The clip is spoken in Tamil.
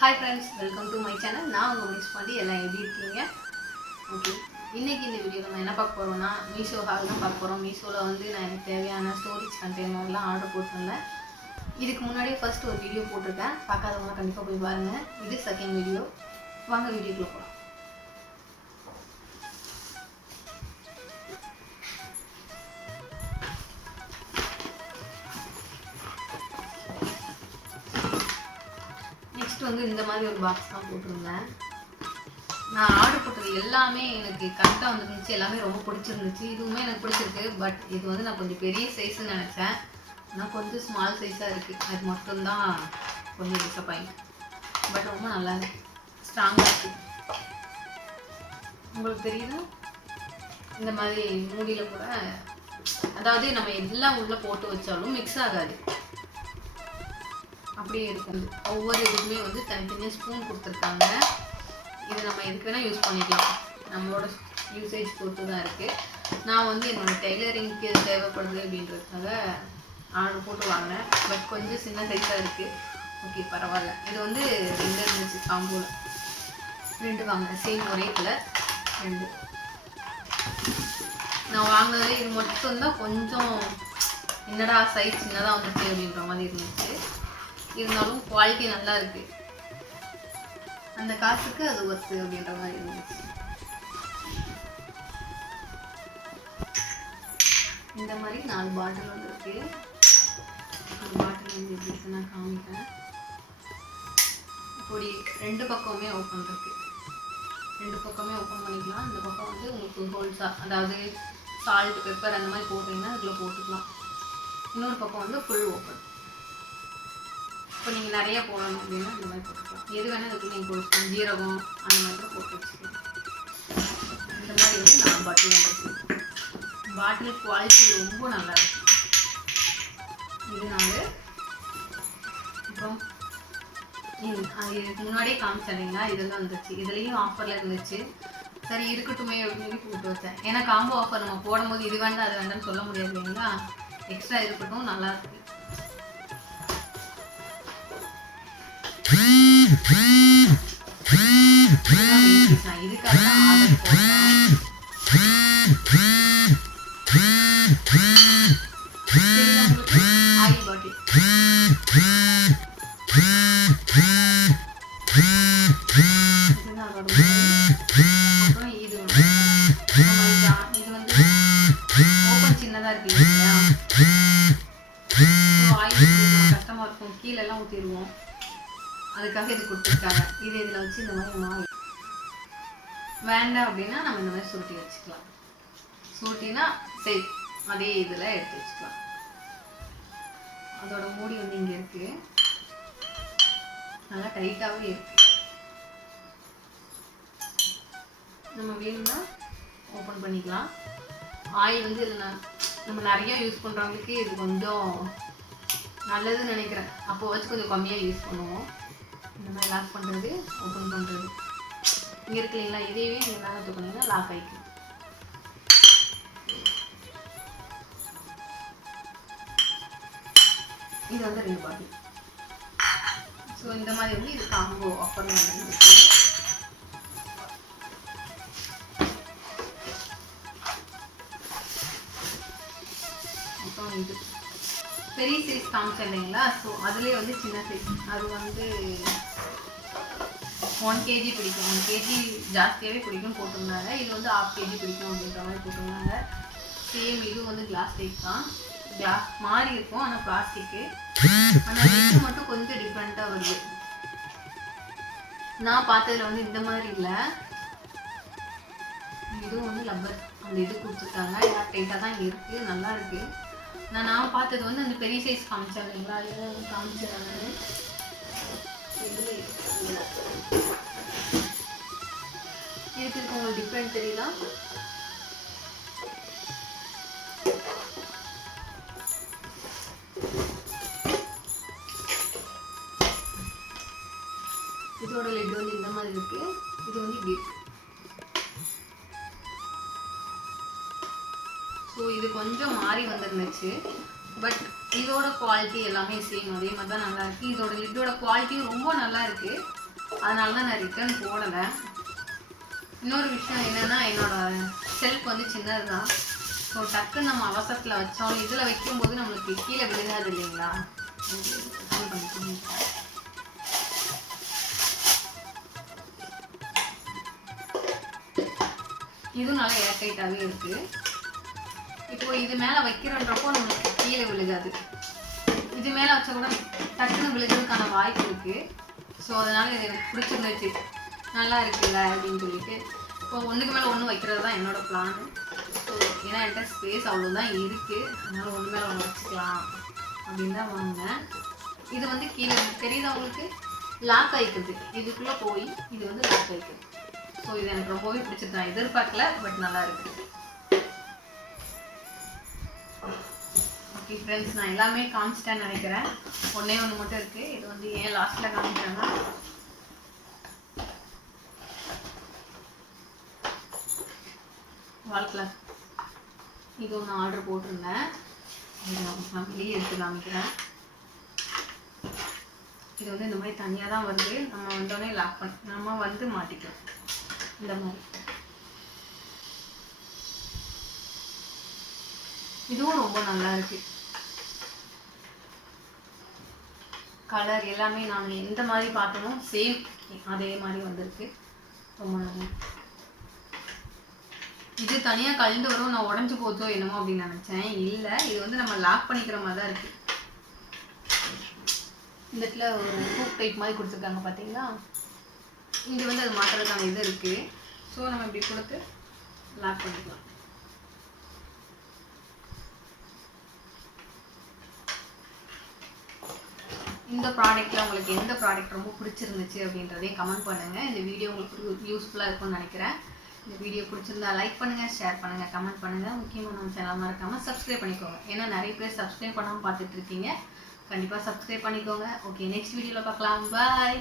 Hi friends welcome to my channel நான் உங்கள் மிஸ் பண்ணி எல்லாம் எப்படி இருக்கீங்க? ஓகே இன்றைக்கி இந்த வீடியோ நம்ம என்ன பார்க்க போகிறோம்னா மீஷோ ஹால் தான் பார்க்க போகிறோம் மீஷோவில் வந்து நான் எனக்கு தேவையான ஸ்டோரேஜ் கண்டெய்னர்லாம் ஆர்டர் போட்டிருந்தேன். இதுக்கு முன்னாடியே ஃபஸ்ட் ஒரு வீடியோ போட்டிருக்கேன். பார்க்காதவங்க கண்டிப்பாக போய் பாருங்கள் இது செகண்ட் வீடியோ வாங்க வீடியோக்குள்ளே போகலாம் ஃபஸ்ட்டு வந்து இந்த மாதிரி ஒரு பாக்ஸ் தான் போட்டிருந்தேன். நான் ஆர்டர் போட்டது எல்லாமே எனக்கு கரெக்டாக வந்துருந்துச்சு. எல்லாமே ரொம்ப பிடிச்சிருந்துச்சு. இதுவுமே எனக்கு பிடிச்சிருக்கு. பட் இது வந்து நான் கொஞ்சம் பெரிய சைஸ்ன்னு நினச்சேன். ஆனால் கொஞ்சம் ஸ்மால் சைஸாக இருக்குது அது மட்டும்தான் கொஞ்சம் டிசப்பாயிண்ட் பட் ரொம்ப நல்லா இருக்கு. ஸ்ட்ராங்காக இருக்குது உங்களுக்கு தெரியுதா? இந்த மாதிரி மூடியில் கூட அதாவது நம்ம எல்லாம் உள்ளே போட்டு வச்சாலும் மிக்ஸ் ஆகாது. அப்படியே இருக்கும் ஒவ்வொரு இதுக்குமே வந்து தனித்தனியாக ஸ்பூன் கொடுத்துருக்காங்க. இது நம்ம எதுக்கு வேணால் யூஸ் பண்ணிக்கலாம். நம்மளோட யூசேஜ் பொறுத்து தான் இருக்குது நான் வந்து என்னோடய டெய்லரிங்க்கு தேவைப்படுது அப்படின்றதுக்காக ஆர்டர் போட்டு வாங்கினேன். பட் கொஞ்சம் சின்ன சைஸாக இருக்குது ஓகே பரவாயில்ல. இது வந்து ரெண்டு இருந்துச்சு காம்போவில் ரெண்டு வாங்கினேன். சேம் ஒரே கலர் ரெண்டு. நான் வாங்கினது இது மட்டும்தான் கொஞ்சம் என்னடா சைஸ் சின்னதாக வந்துச்சு அப்படின்ற மாதிரி இருந்துச்சு. இருந்தாலும் குவாலிட்டி நல்லா இருக்கு அந்த காசுக்கு அது ஒர்த்து அப்படின்ற மாதிரி இருந்துச்சு. இந்த மாதிரி நாலு பாட்டில் வந்து ஒரு அந்த பாட்டில் வந்து எப்படி இருக்கு நான் காமிக்கிறேன். இப்படி ரெண்டு பக்கமுமே ஓப்பன் இருக்கு. ரெண்டு பக்கமே ஓப்பன் பண்ணிக்கலாம். இந்த பக்கம் வந்து உங்களுக்கு ஹோல்ஸாக அதாவது சால்ட் பெப்பர் அந்த மாதிரி போட்டிங்கன்னா அதில் போட்டுக்கலாம். இன்னொரு பக்கம் வந்து ஃபுல் ஓப்பன் இப்போ நீங்கள் நிறைய போடணும் அப்படின்னா இந்த மாதிரி போட்டுக்கலாம். எது வேணால் இதுக்கு நீங்கள் போட்டுக்கலாம். ஜீரகம் அந்த மாதிரி தான் போட்டு வச்சுக்கலாம். இந்த மாதிரி வந்து நான் பாட்டில் வச்சுருக்கேன் பாட்டில் குவாலிட்டி ரொம்ப நல்லா இருக்கு. இதனால அப்புறம் ம், இதுக்கு முன்னாடியே காமிச்சேன் இதெல்லாம் வந்துச்சு. இதுலேயும் ஆஃபரில் இருந்துச்சு. சரி இருக்கட்டுமே அப்படின்னு போட்டு வச்சேன். ஏன்னா காம்போ ஆஃபர் நம்ம போடும்போது இது வேண்டாம் அது வேண்டாம்னு சொல்ல முடியாது இல்லைங்களா? எக்ஸ்ட்ரா இருக்கட்டும் நல்லா இருக்கு. கஷ்டமா இருக்கும். கீழே ஊற்றிடுவோம் அதுக்காக இது கொடுத்துருக்காங்க. இது இதில் வச்சு இந்த மாதிரி நம்ம வேண்டாம் அப்படின்னா நம்ம இந்த மாதிரி சுருட்டி வச்சுக்கலாம். சுருட்டினா சரி அதே இதில் எடுத்து வச்சுக்கலாம். அதோட மூடி வந்து இங்கே இருக்கு. நல்லா டைட்டாகவே இருக்கு. நம்ம வேணும்னா ஓப்பன் பண்ணிக்கலாம். ஆயில் வந்து இதில் நம்ம நிறைய யூஸ் பண்ணுறவங்களுக்கு இது கொஞ்சம் நல்லதுன்னு நினைக்கிறேன். அப்போ வச்சு கொஞ்சம் கம்மியாக யூஸ் பண்ணுவோம். இந்த மாதிரி லாக் பண்ணுறது ஓப்பன் பண்ணுறது இங்கே இருக்கு இல்லைங்களா இதையவே நீங்கள் மேலே தூக்கினீங்கன்னா லாக் ஆகிக்கும் இது வந்து ரெண்டு பாட்டி ஸோ இந்த மாதிரி வந்து இது காம்போ ஆஃபர் பண்ணுறது அப்புறம் இது. பெரிய சைஸ் காமிச்சேன் இல்லைங்களா? ஸோ அதுலேயே வந்து சின்ன சைஸ் அது வந்து ஒன் கேஜி பிடிக்கும். ஒன் கேஜி ஜாஸ்தியாகவே பிடிக்கும் போட்டிருந்தாங்க. இது வந்து ஹாஃப் கேஜி பிடிக்கும் அப்படின்ற மாதிரி போட்டிருந்தாங்க. சேம் இது வந்து கிளாஸ் டைப் தான். கிளாஸ் மாறி இருக்கும் ஆனால் பிளாஸ்டிக்கு ஆனால் இது மட்டும் கொஞ்சம் டிஃப்ரெண்ட்டாக வருது. நான் பார்த்ததுல வந்து இந்த மாதிரி இல்லை. இதுவும் வந்து லப்பர் அந்த இது கொடுத்துருக்காங்க எல்லாம் டைட்டாக தான் இருக்குது நல்லா இருக்குது நான் நான் பார்த்தது வந்து அந்த பெரிய சைஸ் காமிச்சேன் இல்லைங்களா இது காமிச்சேன் நான் இதுல. இதுக்கு உங்களுக்கு டிஃப்ரெண்ட் தெரியல இதோட லெட் வந்து இந்த மாதிரி இருக்கு. இது வந்து இப்படி ஸோ இது கொஞ்சம் மாறி வந்துருந்துச்சு. பட் இதோட குவாலிட்டி எல்லாமே சேம் அதே மாதிரி தான் நல்லா இருக்கு. இதோட லிட்டோட குவாலிட்டியும் ரொம்ப நல்லா இருக்கு. அதனால தான் நான் ரிட்டர்ன் போடலை. இன்னொரு விஷயம் என்னன்னா என்னோட செல்ஃப் வந்து சின்னது தான் ஸோ டக்குன்னு நம்ம அவசரத்தில் வச்சோம். இதில் வைக்கும்போது நம்மளுக்கு கீழே விழுகாது இல்லைங்களா? இது இதுவும் நல்லா ஏர்டைட்டாகவே இருக்கு. இப்போ இது மேலே வைக்கிறன்றப்போ நம்மளுக்கு கீழே விழுகாது. இது மேலே வச்சா கூட டக்குன்னு விழுகிறதுக்கான வாய்ப்பு இருக்கு. ஸோ அதனால இது எனக்கு பிடிச்சிருந்துச்சு நல்லா இருக்குல்ல அப்படின்னு சொல்லிட்டு. இப்போ ஒன்றுக்கு மேலே ஒன்று வைக்கிறது தான் என்னோட பிளான் ஸோ ஏன்னா என்கிட்ட ஸ்பேஸ் அவ்வளோதான் இருக்குது அதனால் ஒன்று மேலே ஒன்று வச்சுக்கலாம் அப்படின்னு தான் வாங்கினேன். இது வந்து கீழே தெரியுது அவங்களுக்கு லாக் ஆயிக்குது இதுக்குள்ளே போய் இது வந்து லாக் ஆயிக்குது ஸோ இது எனக்கு ரொம்பவே பிடிச்சது நான் எதிர்பார்க்கல பட் நல்லா இருக்குது ஓகே ஃப்ரெண்ட்ஸ் நான் எல்லாமே காமிச்சிட்டேன்னு நினைக்கிறேன். ஒன்றே ஒன்று மட்டும் இருக்குது இது வந்து ஏன் லாஸ்ட்டில் காமிச்சிட்டேன்னா வால்கிளாக் இது ஒன்று ஆர்டர் போட்டிருந்தேன். நான் வெளியே எடுத்து காமிக்கிறேன். இது வந்து இந்த மாதிரி தனியாக தான் வருது. நம்ம வந்தோடனே லாக் பண்ண நம்ம வந்து மாட்டிக்கலாம் இந்த மாதிரி. இதுவும் ரொம்ப நல்லா இருக்கு. கலர் எல்லாமே நான் எந்த மாதிரி பார்த்தனோ சேம் அதே மாதிரி வந்திருக்கு. ரொம்ப நல்லா இருக்கு. இது தனியாக கழண்டு வரும் நான் உடஞ்சி போச்சோ என்னமோ அப்படின்னு நினச்சேன். இல்லை இது வந்து நம்ம லாக் பண்ணிக்கிற மாதிரி தான் இருக்குது இந்த இடத்துல ஒரு ஹூக் டைப் மாதிரி கொடுத்துருக்காங்க பார்த்தீங்களா இது வந்து அது மாற்றுறதுக்கான இது இருக்குது ஸோ நம்ம இப்படி கொடுத்து லாக் பண்ணிக்கலாம். இந்த ப்ராடக்ட்டில் உங்களுக்கு எந்த ப்ராடக்ட் ரொம்ப பிடிச்சிருந்துச்சு அப்படின்றதையும் கமெண்ட் பண்ணுங்கள் இந்த வீடியோ உங்களுக்கு யூஸ்ஃபுல்லாக இருக்கும்னு நினைக்கிறேன். இந்த வீடியோ பிடிச்சிருந்தா லைக் பண்ணுங்கள் ஷேர் பண்ணுங்கள் கமெண்ட் பண்ணுங்கள் முக்கியமாக நம்ம சேனல் மறக்காமல் சப்ஸ்கிரைப் பண்ணிக்கோங்க. ஏன்னா நிறைய பேர் சப்ஸ்கிரைப் பண்ணாமல் பார்த்துட்டு இருக்கீங்க. கண்டிப்பாக சப்ஸ்கிரைப் பண்ணிக்கோங்க. ஓகே நெக்ஸ்ட் வீடியோவில் பார்க்கலாம். பாய்